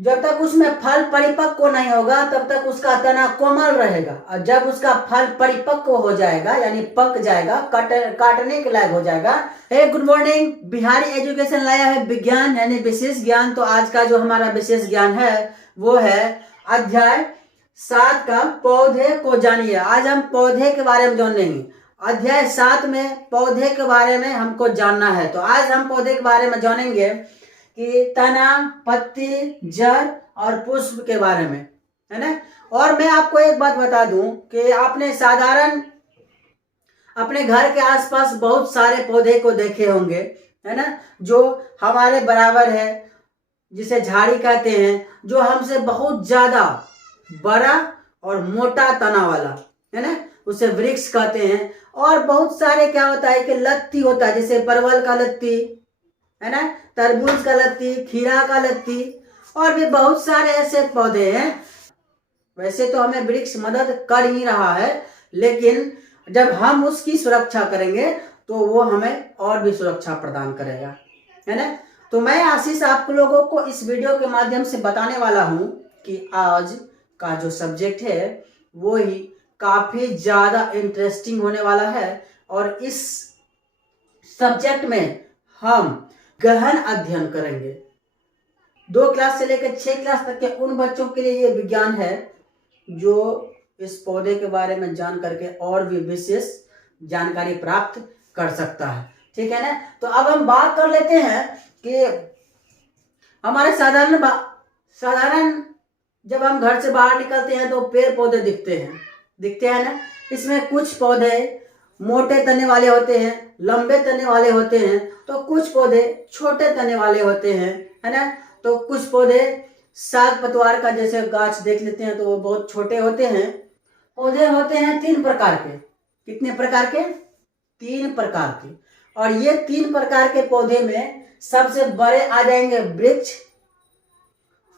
जब तक उसमें फल परिपक्व नहीं होगा तब तक उसका तना कोमल रहेगा, और जब उसका फल परिपक्व हो जाएगा यानी पक जाएगा, काटने के लायक हो जाएगा। हे गुड मॉर्निंग, बिहारी एजुकेशन लाया है विज्ञान यानी विशेष ज्ञान। तो आज का जो हमारा विशेष ज्ञान है वो है अध्याय 7 का पौधे को जानिए। आज हम पौधे के बारे में जानेंगे। अध्याय 7 में पौधे के बारे में हमको जानना है। तो आज हम पौधे के बारे में जानेंगे कि तना, पत्ती, जड़ और पुष्प के बारे में, है ना। और मैं आपको एक बात बता दूं कि आपने साधारण अपने घर के आसपास बहुत सारे पौधे को देखे होंगे, है ना, जो हमारे बराबर है, जिसे झाड़ी कहते हैं, जो हमसे बहुत ज्यादा बड़ा और मोटा तना वाला, है ना, उसे वृक्ष कहते हैं। और बहुत सारे क्या होता है कि लत्ती होता है, जैसे परवल का लत्ती, है ना, तरबूज का लत्ती, खीरा का लत्ती, और भी बहुत सारे ऐसे पौधे हैं। वैसे तो हमें वृक्ष मदद कर ही रहा है, लेकिन जब हम उसकी सुरक्षा करेंगे तो वो हमें और भी सुरक्षा प्रदान करेगा, है ना। तो मैं आशीष आप लोगों को इस वीडियो के माध्यम से बताने वाला हूं कि आज का जो सब्जेक्ट है वो ही काफी ज्यादा इंटरेस्टिंग होने वाला है। और इस सब्जेक्ट में हम गहन अध्ययन करेंगे। 2 क्लास से लेकर 6 क्लास तक के उन बच्चों के लिए ये विज्ञान है जो इस पौधे के बारे में जान करके और भी विशेष जानकारी प्राप्त कर सकता है, ठीक है ना। तो अब हम बात कर लेते हैं कि हमारे साधारण जब हम घर से बाहर निकलते हैं तो पेड़ पौधे दिखते हैं ना। इसमें कुछ पौधे मोटे तने वाले होते हैं, लंबे तने वाले होते हैं, तो कुछ पौधे छोटे तने वाले होते हैं, है ना। तो कुछ पौधे साग पतवार का जैसे गाछ देख लेते हैं तो वो बहुत छोटे होते हैं। पौधे होते हैं 3 प्रकार के। कितने प्रकार के? 3 प्रकार के। और ये 3 प्रकार के पौधे में सबसे बड़े आ जाएंगे वृक्ष,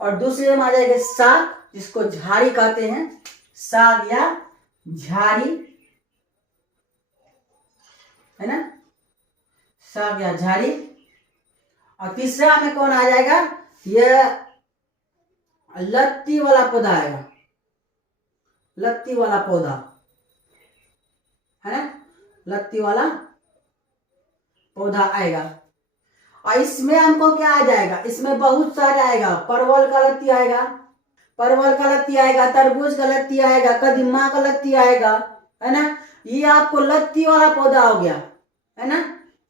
और दूसरे में आ जाएंगे साग, जिसको झाड़ी कहते हैं, साग या झाड़ी, है ना, साग या झाड़ी। और तीसरा में कौन आ जाएगा? यह लत्ती वाला पौधा आएगा, लत्ती वाला पौधा, है ना, लत्ती वाला पौधा आएगा। और इसमें हमको क्या आ जाएगा? इसमें बहुत सारे आएगा। परवल का लत्ती आएगा, तरबूज का लत्ती आएगा, कदीमा का लत्ती आएगा, है ना। ये आपको लत्ती वाला पौधा हो गया, है ना।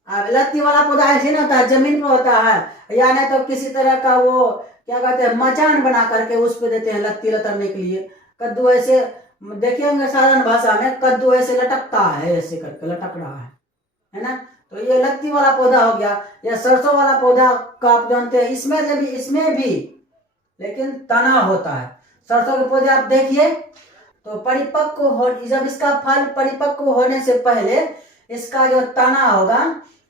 अब लत्ती वाला पौधा ऐसे नहीं होता है, जमीन पर होता है, या नहीं तो किसी तरह का वो क्या कहते हैं मचान बना करके उस पे देते हैं लत्ती लतरने के लिए। कद्दू ऐसे देखे होंगे साधारण भाषा में, कद्दू ऐसे लटकता है, ऐसे करके लटक रहा है ना। तो ये लत्ती वाला पौधा हो गया। या सरसों वाला पौधा का आप जानते हैं, इसमें भी लेकिन तना होता है। सरसों के पौधे आप देखिए तो जब इसका फल परिपक्व होने से पहले इसका जो तना होगा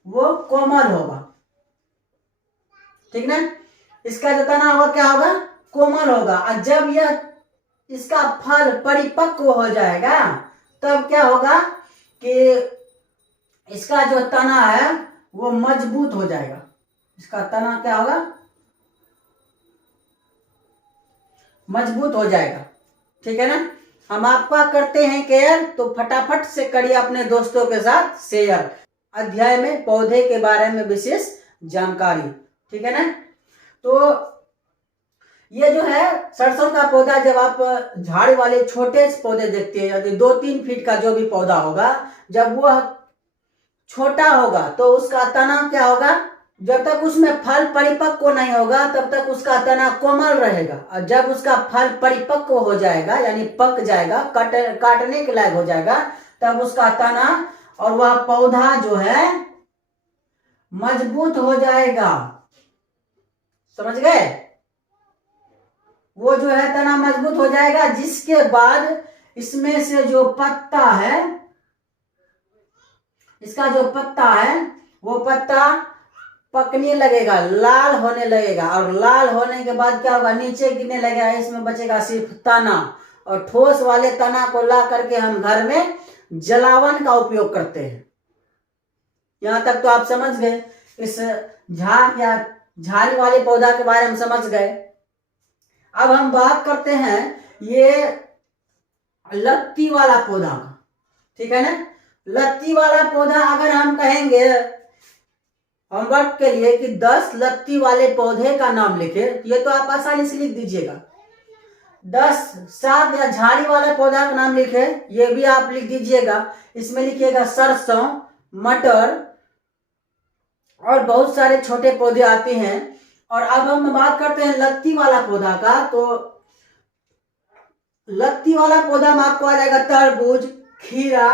वो कोमल होगा, ठीक ना। इसका जो तना होगा क्या होगा? कोमल होगा। और जब यह इसका फल परिपक्व हो जाएगा तब क्या होगा कि इसका जो तना है वो मजबूत हो जाएगा। इसका तना क्या होगा? मजबूत हो जाएगा, ठीक है ना। हम आपका करते हैं केयर, तो फटाफट से करिए अपने दोस्तों के साथ शेयर अध्याय में पौधे के बारे में विशेष जानकारी, ठीक है ना। तो ये जो है सरसों का पौधा, जब आप झाड़ वाले छोटे पौधे देखते हैं, यदि 2-3 फीट का जो भी पौधा होगा, जब वह छोटा होगा तो उसका तना क्या होगा? जब तक उसमें फल परिपक्व नहीं होगा तब तक उसका तना कोमल रहेगा, और जब उसका फल परिपक्व हो जाएगा यानी पक जाएगा, काटने के लायक हो जाएगा, तब उसका तना और वह पौधा जो है मजबूत हो जाएगा। समझ गए? वो जो है तना मजबूत हो जाएगा, जिसके बाद इसमें से जो पत्ता है, इसका जो पत्ता है वो पत्ता पकने लगेगा, लाल होने लगेगा, और लाल होने के बाद क्या होगा? नीचे गिरने लगेगा। इसमें बचेगा सिर्फ तना, और ठोस वाले तना को ला करके हम घर में जलावन का उपयोग करते हैं। यहां तक तो आप समझ गए। इस झाड़ या झाड़ी वाले पौधा के बारे में समझ गए, अब हम बात करते हैं ये लत्ती वाला पौधा का, ठीक है ना। लत्ती वाला पौधा अगर हम कहेंगे होमवर्क के लिए कि 10 लत्ती वाले पौधे का नाम लिखे, ये तो आप आसानी से लिख दीजिएगा। 10 साग या झाड़ी वाला पौधा का नाम लिखे, ये भी आप लिख दीजिएगा। इसमें लिखिएगा सरसों, मटर और बहुत सारे छोटे पौधे आते हैं। और अब हम बात करते हैं लत्ती वाला पौधा का, तो लत्ती वाला पौधा में आपको आ जाएगा तरबूज, खीरा,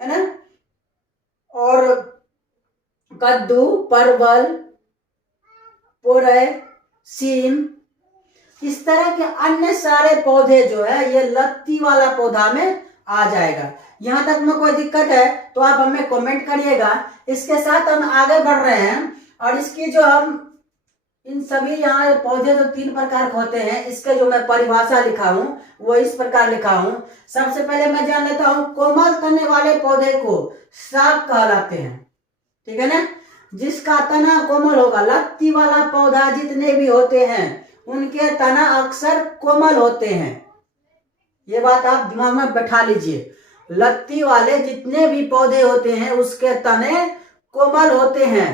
है ना, और कद्दू, परवल, पोरई, सीम, इस तरह के अन्य सारे पौधे जो है ये लत्ती वाला पौधा में आ जाएगा। यहां तक में कोई दिक्कत है तो आप हमें कमेंट करिएगा। इसके साथ हम आगे बढ़ रहे हैं और इसकी जो हम इन सभी यहाँ पौधे जो 3 प्रकार के होते हैं, इसके जो मैं परिभाषा लिखा हूं वो इस प्रकार लिखा हूं। सबसे पहले मैं जान लेता हूं, कोमल तने वाले पौधे को साग कहलाते हैं, ठीक है ना। जिसका तना कोमल होगा, लत्ती वाला पौधा जितने भी होते हैं उनके तना अक्सर कोमल होते हैं। ये बात आप दिमाग में बैठा लीजिए, लत्ती वाले जितने भी पौधे होते हैं उसके तने कोमल होते हैं।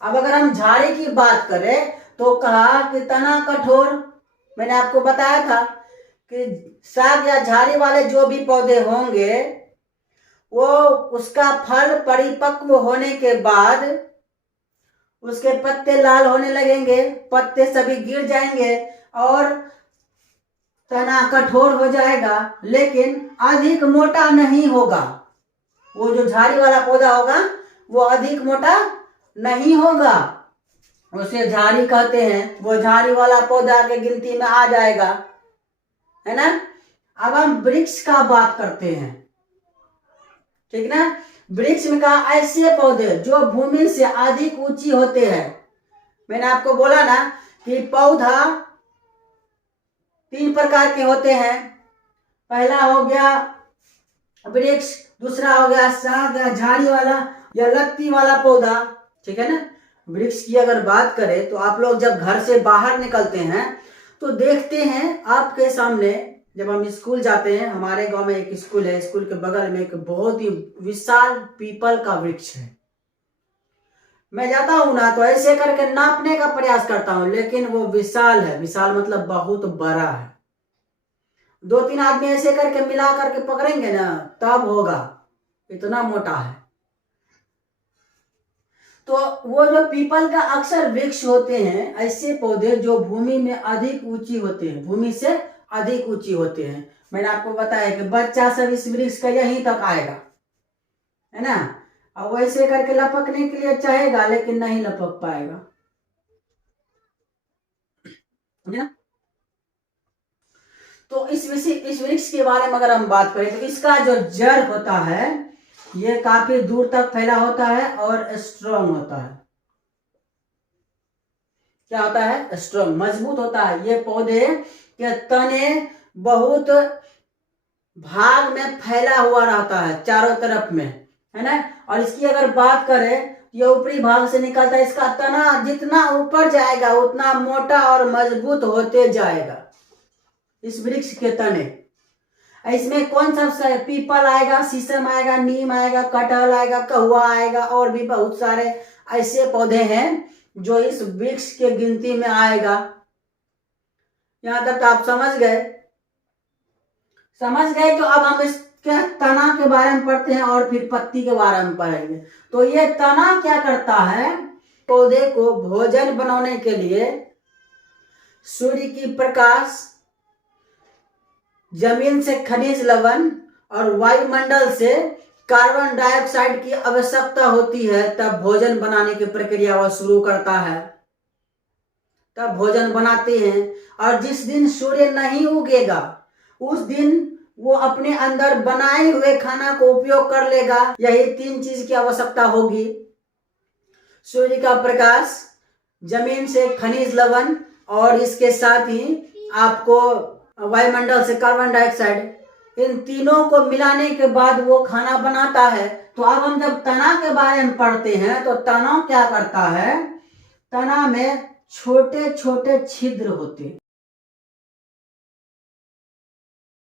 अब अगर हम झाड़ी की बात करें तो कहा कि तना कठोर। मैंने आपको बताया था कि साग या झाड़ी वाले जो भी पौधे होंगे वो उसका फल परिपक्व होने के बाद उसके पत्ते लाल होने लगेंगे, पत्ते सभी गिर जाएंगे और तना कठोर हो जाएगा, लेकिन अधिक मोटा नहीं होगा। वो जो झाड़ी वाला पौधा होगा वो अधिक मोटा नहीं होगा, उसे झाड़ी कहते हैं। वो झाड़ी वाला पौधा के गिनती में आ जाएगा, है ना। अब हम वृक्ष का बात करते हैं, ठीक ना। वृक्ष में कहा ऐसे पौधे जो भूमि से अधिक ऊंची होते हैं। मैंने आपको बोला ना कि पौधा 3 प्रकार के होते हैं। पहला हो गया वृक्ष, दूसरा हो गया साग या झाड़ी वाला या लत्ती वाला पौधा, ठीक है ना। वृक्ष की अगर बात करें तो आप लोग जब घर से बाहर निकलते हैं तो देखते हैं आपके सामने, जब हम स्कूल जाते हैं, हमारे गांव में एक स्कूल है, स्कूल के बगल में एक बहुत ही विशाल पीपल का वृक्ष है। मैं जाता हूं ना तो ऐसे करके नापने का प्रयास करता हूं, लेकिन वो विशाल है। विशाल मतलब बहुत बड़ा है। 2-3 आदमी ऐसे करके मिला करके पकड़ेंगे ना तब होगा, इतना मोटा है। तो वो जो पीपल का अक्सर वृक्ष होते हैं, ऐसे पौधे जो भूमि में अधिक ऊंची होते हैं, भूमि से अधिक ऊंची होते हैं। मैंने आपको बताया कि बच्चा सब इस वृक्ष का यहीं तक आएगा, है ना। अब वैसे करके लपकने के लिए चाहेगा लेकिन नहीं लपक पाएगा, है ना। तो इस वृक्ष के बारे में अगर हम बात करें तो इसका जो जड़ होता है ये काफी दूर तक फैला होता है और स्ट्रॉन्ग होता है। क्या होता है? स्ट्रॉन्ग, मजबूत होता है। ये पौधे के तने बहुत भाग में फैला हुआ रहता है, चारों तरफ में, है ना। और इसकी अगर बात करें, ये ऊपरी भाग से निकलता है। इसका तना जितना ऊपर जाएगा उतना मोटा और मजबूत होते जाएगा इस वृक्ष के तने। इसमें कौन सा पीपल आएगा, शीशम आएगा, नीम आएगा, कटहल आएगा, कहुआ आएगा, और भी बहुत सारे ऐसे पौधे हैं जो इस वृक्ष के गिनती में आएगा। यहां तक तो आप समझ गए। तो अब हम इसके तना के बारे में पढ़ते हैं और फिर पत्ती के बारे में पढ़ेंगे। तो ये तना क्या करता है? पौधे को भोजन बनाने के लिए सूर्य की प्रकाश, जमीन से खनिज लवण और वायुमंडल से कार्बन डाइऑक्साइड की आवश्यकता होती है, तब भोजन बनाने की प्रक्रिया वह शुरू करता है, तब भोजन बनाते हैं। और जिस दिन सूर्य नहीं उगेगा उस दिन वो अपने अंदर बनाए हुए खाना को उपयोग कर लेगा। यही 3 चीज की आवश्यकता होगी: सूर्य का प्रकाश, जमीन से खनिज लवण और इसके साथ ही आपको वायुमंडल से कार्बन डाइऑक्साइड। इन तीनों को मिलाने के बाद वो खाना बनाता है। तो अब हम जब तना के बारे में पढ़ते हैं तो तना क्या करता है? तना में छोटे छोटे छिद्र होते हैं।